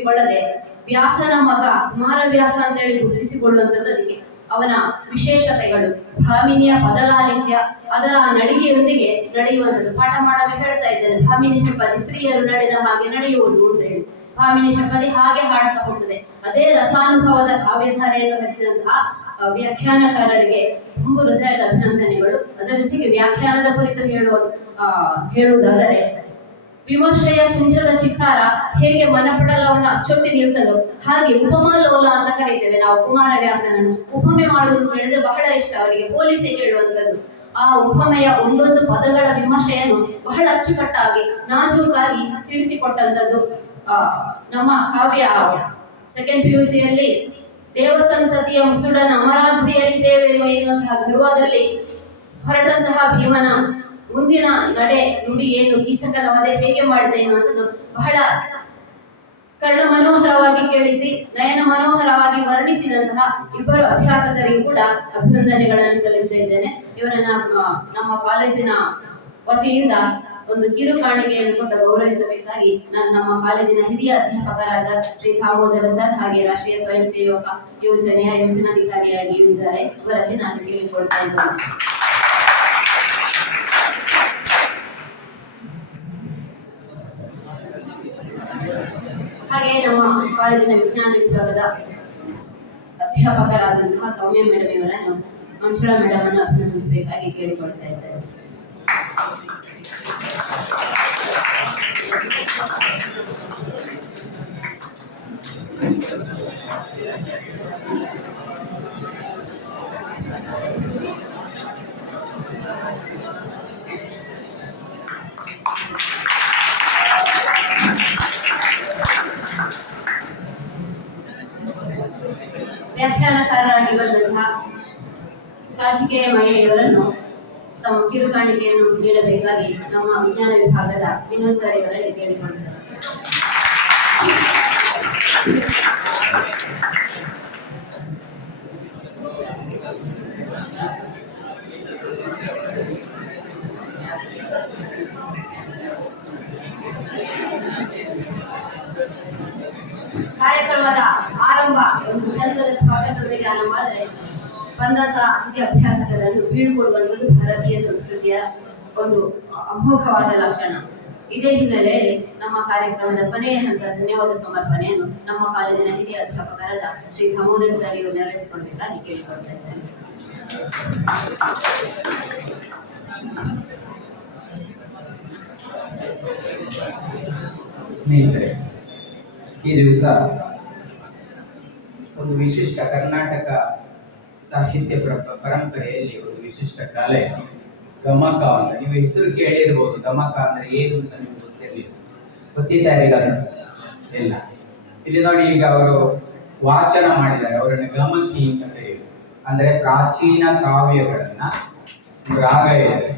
ಗುರುತಿಸಿಕೊಳ್ಳದೆ ವ್ಯಾಸನ ಮಗ ಕುಮಾರವ್ಯಾಸ ಅಂತೇಳಿ ಗುರುತಿಸಿಕೊಳ್ಳುವಂಥದ್ದು ಅದಕ್ಕೆ ಅವನ ವಿಶೇಷತೆಗಳು. ಭಾಮಿನಿಯ ಪದಲಾಲಿತ್ಯ, ಅದರ ನಡಿಗೆಯೊಂದಿಗೆ ನಡೆಯುವಂಥದ್ದು. ಪಾಠ ಮಾಡುವಾಗ ಹೇಳ್ತಾ ಇದ್ದೇನೆ, ಭಾಮಿನಿ ಷಟ್ಪದಿ ಸ್ತ್ರೀಯರು ನಡೆದ ಹಾಗೆ ನಡೆಯುವುದು ಅಂತ ಹೇಳಿ. ಭಾಮಿನಿ ಷಟ್ಪದಿ ಹಾಗೆ ಹಾಡ್ತಾ ಹೋಗ್ತದೆ. ಅದೇ ರಸಾನುಭವದ ಕಾವ್ಯಧಾರೆಯನ್ನು ರಚಿಸಿದಂತಹ ವ್ಯಾಖ್ಯಾನಕಾರರಿಗೆ ತುಂಬ ಹೃದಯದ ಅಭಿನಂದನೆಗಳು. ಅದರ ಜೊತೆಗೆ ವ್ಯಾಖ್ಯಾನದ ಕುರಿತು ಹೇಳುವುದಾದರೆ, ವಿಮರ್ಶೆಯ ಕುಂಚದ ಚಿತ್ತಾರ ಹೇಗೆ ಮನಪಡಲವನ್ನು ಅಚ್ಚೊತ್ತಿ ನಿಲ್ತದೋ ಹಾಗೆ ಉಪಮಾಲೋಲ ಅಂತ ಕರೀತೇವೆ ನಾವು ಕುಮಾರವ್ಯಾಸನನ್ನು. ಉಪಮೆ ಮಾಡುವುದು ಅಂತ ಹೇಳಿದ್ರೆ ಬಹಳ ಇಷ್ಟ ಅವರಿಗೆ, ಹೋಲಿಸಿ ಹೇಳುವಂಥದ್ದು. ಆ ಉಪಮೆಯ ಒಂದೊಂದು ಪದಗಳ ವಿಮರ್ಶೆಯನ್ನು ಬಹಳ ಅಚ್ಚುಕಟ್ಟಾಗಿ ನಾಜೂಕಾಗಿ ತಿಳಿಸಿಕೊಟ್ಟಂಥದ್ದು. ನಮ್ಮ ಕಾವ್ಯ ಸೆಕೆಂಡ್ PUC ಯಲ್ಲಿ ದೇವಸಂತತಿಯ ಮುಸುಡನ ಅಮರಾದ್ರಿಯಲ್ಲಿದ್ದೇವೇನೋ ಎನ್ನುವಂತಹ ಗರ್ವದಲ್ಲಿ ಹೊರಟಂತಹ ಭೀಮನ ಮುಂದಿನ ನಡೆ ನುಡಿ ಏನು, ಕೀಚಕನ ವಧೆ ಹೇಗೆ ಮಾಡಿದೆ ಎನ್ನುವಂಥದ್ದು ಬಹಳ ಕರ್ಣ ಮನೋಹರವಾಗಿ ಕೇಳಿಸಿ ನಯನ ಮನೋಹರವಾಗಿ ವರ್ಣಿಸಿದಂತಹ ಇಬ್ಬರು ಅಧ್ಯಾಪಕರಿಗೂ ಕೂಡ ಅಭಿನಂದನೆಗಳನ್ನು ಸಲ್ಲಿಸ್ತಾ ಇದ್ದೇನೆ. ಇವರನ್ನ ನಮ್ಮ ಕಾಲೇಜಿನ ವತಿಯಿಂದ ಒಂದು ಕಿರು ಕಾಣಿಕೆಯನ್ನು ಕೊಟ್ಟು ಗೌರವಿಸಬೇಕಾಗಿ ನಾನು ನಮ್ಮ ಕಾಲೇಜಿನ ಹಿರಿಯ ಅಧ್ಯಾಪಕರಾದ ಶ್ರೀ ದಾಮೋದರ ಸರ್ ಹಾಗೆ ರಾಷ್ಟ್ರೀಯ ಸ್ವಯಂ ಸೇವಕ ಯೋಜನೆಯ ಯೋಜನಾಧಿಕಾರಿಯಾಗಿ ಇದ್ದಾರೆ, ಇವರಲ್ಲಿ ನಾನು ಕೇಳಿಕೊಳ್ತಾ ಇದ್ದೇನೆ. ಹಾಗೆ ನಮ್ಮ ಕಾಲೇಜಿನ ವಿಜ್ಞಾನ ವಿಭಾಗದ ಅಧ್ಯಾಪಕರಾದಂತಹ ಸೌಮ್ಯ ಮೇಡಮ್ ಇವರನ್ನು ಮಂಜುಳಾ ಮೇಡಮ್ ಅನ್ನು ಅಭಿನಂದಿಸಬೇಕಾಗಿ ಕೇಳಿಕೊಳ್ತಾ ಇದ್ದಾರೆ. ವ್ಯಾಖ್ಯಾನಕಾರರಾಗಿ ಬಂದಂತಹ ಕಾರ್ತಿಕೇಯ ಮಹಿಳೆಯವರನ್ನು ತಮ್ಮ ಕಿರುಕಾಣಿಕೆಯನ್ನು ನೀಡಬೇಕಾಗಿ ನಮ್ಮ ವಿಜ್ಞಾನ ವಿಭಾಗದ ವಿನೋದ್ ಸರ್ ಇವರಲ್ಲಿ ಕೇಳಿಕೊಂಡಿದ್ದಾರೆ. ಕಾರ್ಯಕ್ರಮದ ಆರಂಭ ಒಂದು ಚಂದದ ಸ್ವಾಗತದೊಂದಿಗೆ ಆರಂಭವಾದರೆ ಬಂದಂತಹ ಅತಿಥಿ ಅಭ್ಯಾಸಗಳನ್ನು ಬೀಳ್ಕೊಡುವಂಥದ್ದು ಭಾರತೀಯ ಸಂಸ್ಕೃತಿಯ ಒಂದು ಅಮೋಘವಾದ ಲಕ್ಷಣ. ಇದೇ ಹಿನ್ನೆಲೆಯಲ್ಲಿ ನಮ್ಮ ಕಾರ್ಯಕ್ರಮದ ಕೊನೆಯ ಹಂತ ಧನ್ಯವಾದ ಸಮರ್ಪಣೆಯನ್ನು ನಮ್ಮ ಕಾಲೇಜಿನ ಹಿರಿಯ ಅಧ್ಯಾಪಕರಾದ ಶ್ರೀ ದಾಮೋದರ್ ಸರ್ ಇವರು ನೆರವೇರಿಸಿಕೊಳ್ಬೇಕಾಗಿ ಕೇಳಿಕೊಳ್ತಾ ಇದ್ದೇನೆ. ಸ್ನೇಹಿತರೆ, ಈ ದಿವಸ ಒಂದು ವಿಶಿಷ್ಟ ಕರ್ನಾಟಕ ಸಾಹಿತ್ಯ ಪರಂಪರೆಯಲ್ಲಿ ಒಂದು ವಿಶಿಷ್ಟ ಕಲೆ ಗಮಕ ಅಂತ. ನೀವು ಹೆಸರು ಕೇಳಿರ್ಬೋದು, ಗಮಕ ಅಂದ್ರೆ ಏನು ಅಂತ ನಿಮ್ಗೆ ಗೊತ್ತಿರ್ಲಿಲ್ಲ, ಇಲ್ಲ. ಇಲ್ಲಿ ನೋಡಿ, ಈಗ ಅವರು ವಾಚನ ಮಾಡಿದ್ದಾರೆ, ಅವರನ್ನ ಗಮಕಿ ಅಂತ ಕರೆಯುವುದು. ಅಂದ್ರೆ ಪ್ರಾಚೀನ ಕಾವ್ಯಗಳನ್ನ ರಾಗ ಇದೆ,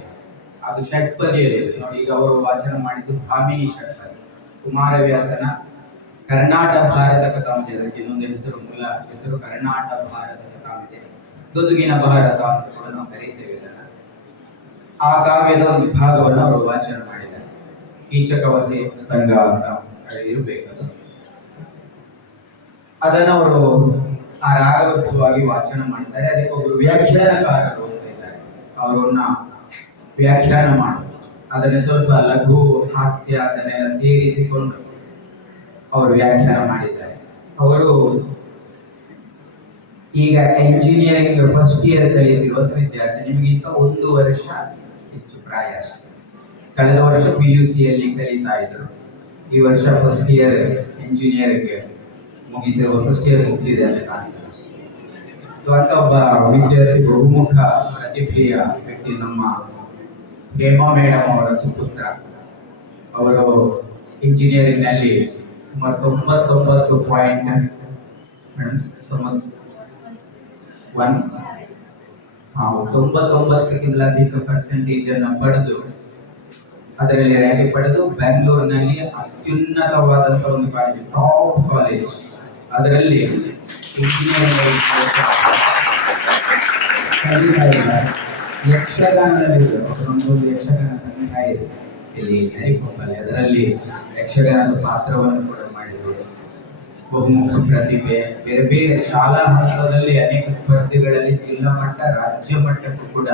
ಅದು ಷಟ್ಪದಿಯಲ್ಲಿ ನೋಡಿ. ಈಗ ಅವರು ವಾಚನ ಮಾಡಿದ್ದು ಭಾಮಿನಿ ಷಟ್ಪದಿ. ಕುಮಾರವ್ಯಾಸನ ಕರ್ನಾಟ ಭಾರತ ಕಥಾಂಜಲಿ, ಅದಕ್ಕೆ ಇನ್ನೊಂದು ಹೆಸರು, ಮೂಲ ಹೆಸರು ಕರ್ನಾಟ ಭಾರತ ಕಥಾಂಜಲಿ, ಗದುಗಿನ ಭಾರತ ಅಂತ ಕೂಡ ನಾವು ಕರೀತೇವೆ ಇದನ್ನ. ಆ ಕಾವ್ಯದ ಒಂದು ವಿಭಾಗವನ್ನು ಅವರು ವಾಚನ ಮಾಡಿದ್ದಾರೆ. ಕೀಚಕವಧೆ ಸಂಘ ಅಂತ ಇರಬೇಕದು. ಅದನ್ನ ಅವರು ಆ ರಾಗಬದ್ಧವಾಗಿ ವಾಚನ ಮಾಡ್ತಾರೆ. ಅದಕ್ಕೆ ಒಬ್ಬರು ವ್ಯಾಖ್ಯಾನಕಾರರು ಅಂತ ಇದ್ದಾರೆ, ಅವರನ್ನ ವ್ಯಾಖ್ಯಾನ ಮಾಡೋದು, ಅದನ್ನ ಸ್ವಲ್ಪ ಲಘು ಹಾಸ್ಯ ಅದನ್ನೆಲ್ಲ ಸೇರಿಸಿಕೊಂಡು ಅವರು ವ್ಯಾಖ್ಯಾನ ಮಾಡಿದ್ದಾರೆ. ಅವರು ಈಗ ಎಂಜಿನಿಯರಿಂಗ್ ಫಸ್ಟ್ ಇಯರ್ ಕಲಿತಿರುವಂತ ವಿದ್ಯಾರ್ಥಿ, ನಿಮಗಿಂತ 1 ವರ್ಷ ಹೆಚ್ಚು ಪ್ರಾಯ ಅಷ್ಟೇ. ಕಳೆದ ವರ್ಷ PUC ಯಲ್ಲಿ ಕಲಿತಾ ಇದ್ರು, ಈ ವರ್ಷ ಫಸ್ಟ್ ಇಯರ್ ಎಂಜಿನಿಯರಿಂಗ್ ಮುಗಿಸಿರುವ, ಫಸ್ಟ್ ಇಯರ್ ಮುಗಿದಿದೆ ಅಂತ ಅಂತ ಒಬ್ಬ ವಿದ್ಯಾರ್ಥಿ, ಬಹುಮುಖ ಪ್ರತಿಭೆಯ ವ್ಯಕ್ತಿ, ನಮ್ಮ ಹೇಮಾ ಮೇಡಮ್ ಅವರ ಸುಪುತ್ರ. ಅವರು ಇಂಜಿನಿಯರಿಂಗ್ ನಲ್ಲಿ 99.99ಕ್ಕಿಂತ ಅಧಿಕ ಪರ್ಸೆಂಟೇಜ್ ಅನ್ನು ಪಡೆದು ಅದರಲ್ಲಿ ರ್ಯಾಂಕ್ ಪಡೆದು ಬೆಂಗಳೂರಿನಲ್ಲಿ ಅತ್ಯುನ್ನತವಾದಂತಹ ಒಂದು ಕಾಲೇಜ್, ಟಾಪ್ ಕಾಲೇಜ್, ಅದರಲ್ಲಿ ಇಂಜಿನಿಯರಿಂಗ್ ಯಕ್ಷಗಾನದಲ್ಲಿ ಒಂದು ಯಕ್ಷಗಾನ ಸಂಘ ಇದೆ ಇಲ್ಲಿ ನರಿಕೊಪ್ಪಲ್ಲಿ, ಅದರಲ್ಲಿ ಯಕ್ಷಗಾನದ ಪಾತ್ರವನ್ನು ಕೂಡ ಮಾಡಿದರು. ಬಹುಮುಖ ಪ್ರತಿಭೆ, ಬೇರೆ ಬೇರೆ ಶಾಲಾ ಹಂತದಲ್ಲಿ ಅನೇಕ ಸ್ಪರ್ಧೆಗಳಲ್ಲಿ ಜಿಲ್ಲಾ ಮಟ್ಟ ರಾಜ್ಯ ಮಟ್ಟಕ್ಕೂ ಕೂಡ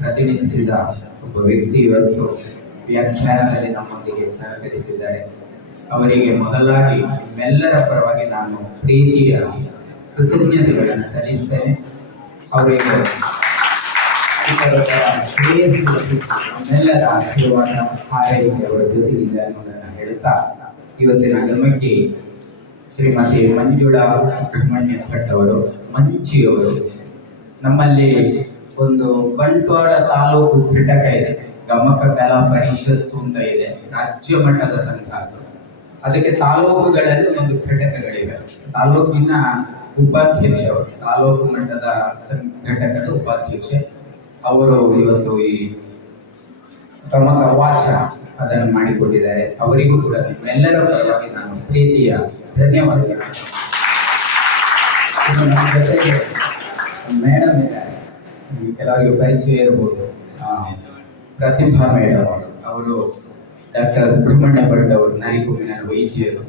ಪ್ರತಿನಿಧಿಸಿದ ಒಬ್ಬ ವ್ಯಕ್ತಿ ಇವತ್ತು ವ್ಯಾಖ್ಯಾನದಲ್ಲಿ ನಮ್ಮೊಂದಿಗೆ ಸಹಕರಿಸಿದ್ದಾರೆ. ಅವರಿಗೆ ಮೊದಲಾಗಿ ನಿಮ್ಮೆಲ್ಲರ ಪರವಾಗಿ ನಾನು ಪ್ರೀತಿಯ ಕೃತಜ್ಞತೆಗಳನ್ನು ಸಲ್ಲಿಸ್ತೇನೆ. ಅವರಿಗೆ ನಮ್ಮೆಲ್ಲರ ಆಶೀರ್ವಾದ ಹಾರೈಕೆ ಅವರ ಜೊತೆಗಿದೆ ಅನ್ನೋದನ್ನು ಹೇಳುತ್ತಾ, ಇವತ್ತಿನ ಗಮಕ್ಕೆ ಶ್ರೀಮತಿ ಮಂಜುಳಾ ಸುಬ್ರಹ್ಮಣ್ಯ ಭಟ್ ಅವರು, ಮಂಚಿಯವರು, ನಮ್ಮಲ್ಲಿ ಒಂದು ಬಂಟ್ವಾಳ ತಾಲೂಕು ಘಟಕ ಇದೆ, ಗಮಕ ಕಲಾ ಪರಿಷತ್ತು ಅಂತ ಇದೆ, ರಾಜ್ಯ ಮಟ್ಟದ ಸಂಘ. ಅದಕ್ಕೆ ತಾಲೂಕುಗಳಲ್ಲಿ ಒಂದು ಘಟಕಗಳಿವೆ. ತಾಲೂಕಿನ ಉಪಾಧ್ಯಕ್ಷ ಅವರು, ತಾಲೂಕು ಮಟ್ಟದ ಘಟಕದ ಉಪಾಧ್ಯಕ್ಷೆ ಅವರು ಇವತ್ತು ಈ ಗಮಕ ವಾಚನ ಅದನ್ನು ಮಾಡಿಕೊಟ್ಟಿದ್ದಾರೆ. ಅವರಿಗೂ ಕೂಡ ನಿಮ್ಮೆಲ್ಲರ ಪರವಾಗಿ ನಾನು ಪ್ರೀತಿಯ ಧನ್ಯವಾದಗಳು. ನಮ್ಮ ಜೊತೆಗೆ ಮೇಡಮ್ ಇದ್ದಾರೆ, ಕೆಲವರಿಗೆ ಪರಿಚಯ ಇರಬಹುದು, ಪ್ರತಿಭಾ ಮೇಡಮ್ ಅವರು ಡಾಕ್ಟರ್ ಸುಬ್ರಹ್ಮಣ್ಯ ಭಟ್ ಅವರು, ನರಿಕುಮ್ಮಿನ ವೈದ್ಯರು,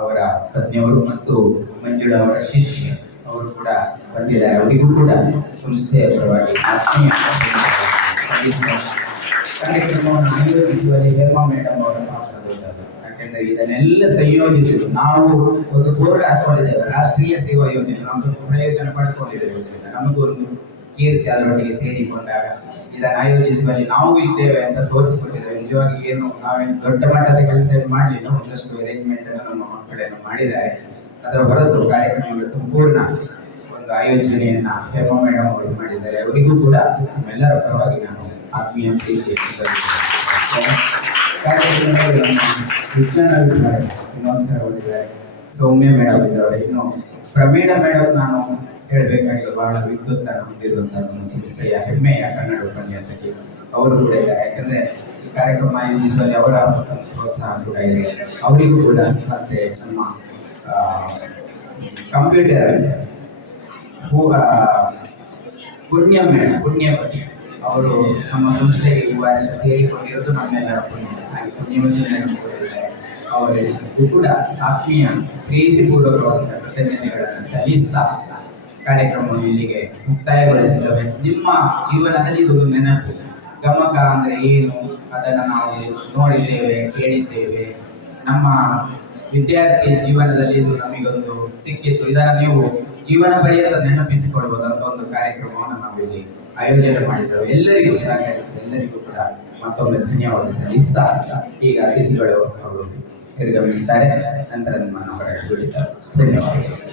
ಅವರ ಪತ್ನಿಯವರು ಮತ್ತು ಮಂಜುಳಾ ಅವರ ಶಿಷ್ಯ ಅವರು ಕೂಡ ಬಂದಿದ್ದಾರೆ. ಅವರಿಗೂ ಕೂಡ ಸಂಸ್ಥೆಯ ಪರವಾಗಿ ಆತ್ಮೀಯ ಕಾರ್ಯಕ್ರಮವನ್ನು ಆಯೋಜಿಸುವಲ್ಲಿ ಹೇಮಾ ಮೇಡಮ್ ಅವರ ಪಾತ್ರ ದೊಡ್ಡದು. ಯಾಕೆಂದರೆ ಇದನ್ನೆಲ್ಲ ಸಂಯೋಜಿಸುವುದು, ನಾವು ಒಂದು ಬೋರ್ಡ್ ಹಾಕೊಂಡಿದ್ದೇವೆ, ರಾಷ್ಟ್ರೀಯ ಸೇವಾ ಯೋಜನೆ, ನಾವು ಸ್ವಲ್ಪ ಪ್ರಯೋಜನ ಪಡ್ಕೊಂಡಿದ್ದೇವೆ. ನಮಗೂ ಒಂದು ಕೀರ್ತಿ ಅದರೊಟ್ಟಿಗೆ ಸೇರಿಕೊಂಡಾಗ ಇದನ್ನು ಆಯೋಜಿಸುವಲ್ಲಿ ನಾವು ಇದ್ದೇವೆ ಅಂತ ತೋರಿಸಿಕೊಟ್ಟಿದ್ದೇವೆ. ನಿಜವಾಗಿ ಏನು ನಾವೇನು ದೊಡ್ಡ ಮಟ್ಟದ ಕೆಲಸ ಮಾಡಲಿಲ್ಲ, ಒಂದಷ್ಟು ಅರೇಂಜ್ಮೆಂಟ್ ಅನ್ನು ನಮ್ಮ ಮಕ್ಕಳನ್ನು ಮಾಡಿದ್ದಾರೆ. ಅದರ ಹೊರತು ಕಾರ್ಯಕ್ರಮದ ಸಂಪೂರ್ಣ ಒಂದು ಆಯೋಜನೆಯನ್ನ ಹೇಮಾ ಮೇಡಮ್ ಅವರು ಮಾಡಿದ್ದಾರೆ. ಅವರಿಗೂ ಕೂಡ ನಮ್ಮೆಲ್ಲರ ಪರವಾಗಿ ನಾನು ಆತ್ಮೀಯ ಪ್ರೀತಿ ಕಾರ್ಯಕ್ರಮದಲ್ಲಿ ನಮ್ಮ ವಿಜ್ಞಾನ ವಿಭಾಗ ಸರ್ ಅವರಿದ್ದಾರೆ, ಸೌಮ್ಯ ಮೇಡಮ್ ಇದ್ದಾರೆ, ಇನ್ನು ಪ್ರವೀಣ ಮೇಡಮ್ ನಾನು ಹೇಳಬೇಕಾಗಿಲ್ಲ, ಬಹಳ ವಿದ್ವತ್ತನ್ನು ಹೊಂದಿರುವಂತಹ ನಮ್ಮ ಸಂಸ್ಥೆಯ ಹೆಮ್ಮೆಯ ಕನ್ನಡ ಉಪನ್ಯಾಸಕಿ ಅವರು ಕೂಡ ಇದ್ದಾರೆ. ಯಾಕಂದ್ರೆ ಈ ಕಾರ್ಯಕ್ರಮ ಆಯೋಜಿಸುವಲ್ಲಿ ಅವರ ಪ್ರೋತ್ಸಾಹ ಕೂಡ ಇದೆ. ಅವರಿಗೂ ಕೂಡ ಮತ್ತೆ ನಮ್ಮ ಕಂಪ್ಯೂಟರ್ ಪುಣ್ಯಪತಿ ಅವರು ನಮ್ಮ ಸಂಸ್ಥೆಗೆ ಈ ವರ್ಷ ಸೇರಿಕೊಂಡಿರೋದು ನಮ್ಮೆಲ್ಲರ ಪುಣ್ಯ. ಹಾಗೆ ಪುಣ್ಯವತಿ ಅವರಿಗೂ ಕೂಡ ಆತ್ಮೀಯ ಪ್ರೀತಿಪೂರ್ವಕವಾದ ಕೃತಜ್ಞತೆಗಳನ್ನು ಸಲ್ಲಿಸ್ತಾ ಕಾರ್ಯಕ್ರಮವನ್ನು ಇಲ್ಲಿಗೆ ಮುಕ್ತಾಯಗೊಳಿಸಿದ್ದೇವೆ. ನಿಮ್ಮ ಜೀವನದಲ್ಲಿ ಇದೊಂದು ನೆನಪು, ಗಮಕ ಅಂದರೆ ಏನು ಅದನ್ನು ನಾವು ನೋಡಿದ್ದೇವೆ, ಕೇಳಿದ್ದೇವೆ. ನಮ್ಮ ವಿದ್ಯಾರ್ಥಿ ಜೀವನದಲ್ಲಿ ಇದು ನಮಗೊಂದು ಸಿಕ್ಕಿತ್ತು. ಇದನ್ನು ನೀವು ಜೀವನ ಪರ್ಯಂತ ನೆನಪಿಸಿಕೊಳ್ಬಹುದಂತ ಒಂದು ಕಾರ್ಯಕ್ರಮವನ್ನು ನಾವು ಇಲ್ಲಿ ಆಯೋಜನೆ ಮಾಡಿದ್ದೇವೆ. ಎಲ್ಲರಿಗೂ ಸಹಕರಿಸಿದ ಎಲ್ಲರಿಗೂ ಕೂಡ ಮತ್ತೊಮ್ಮೆ ಧನ್ಯವಾದ ಸಲ್ಲಿಸ್ತಾ ಈಗ ಅತಿಥಿಗಳು ಅವರು ನಿರ್ಗಮಿಸುತ್ತಾರೆ. ನಂತರ ನಿಮ್ಮನ್ನು ಹೊರಗೆ ಬಿಡುತ್ತಾರೆ. ಧನ್ಯವಾದಗಳು.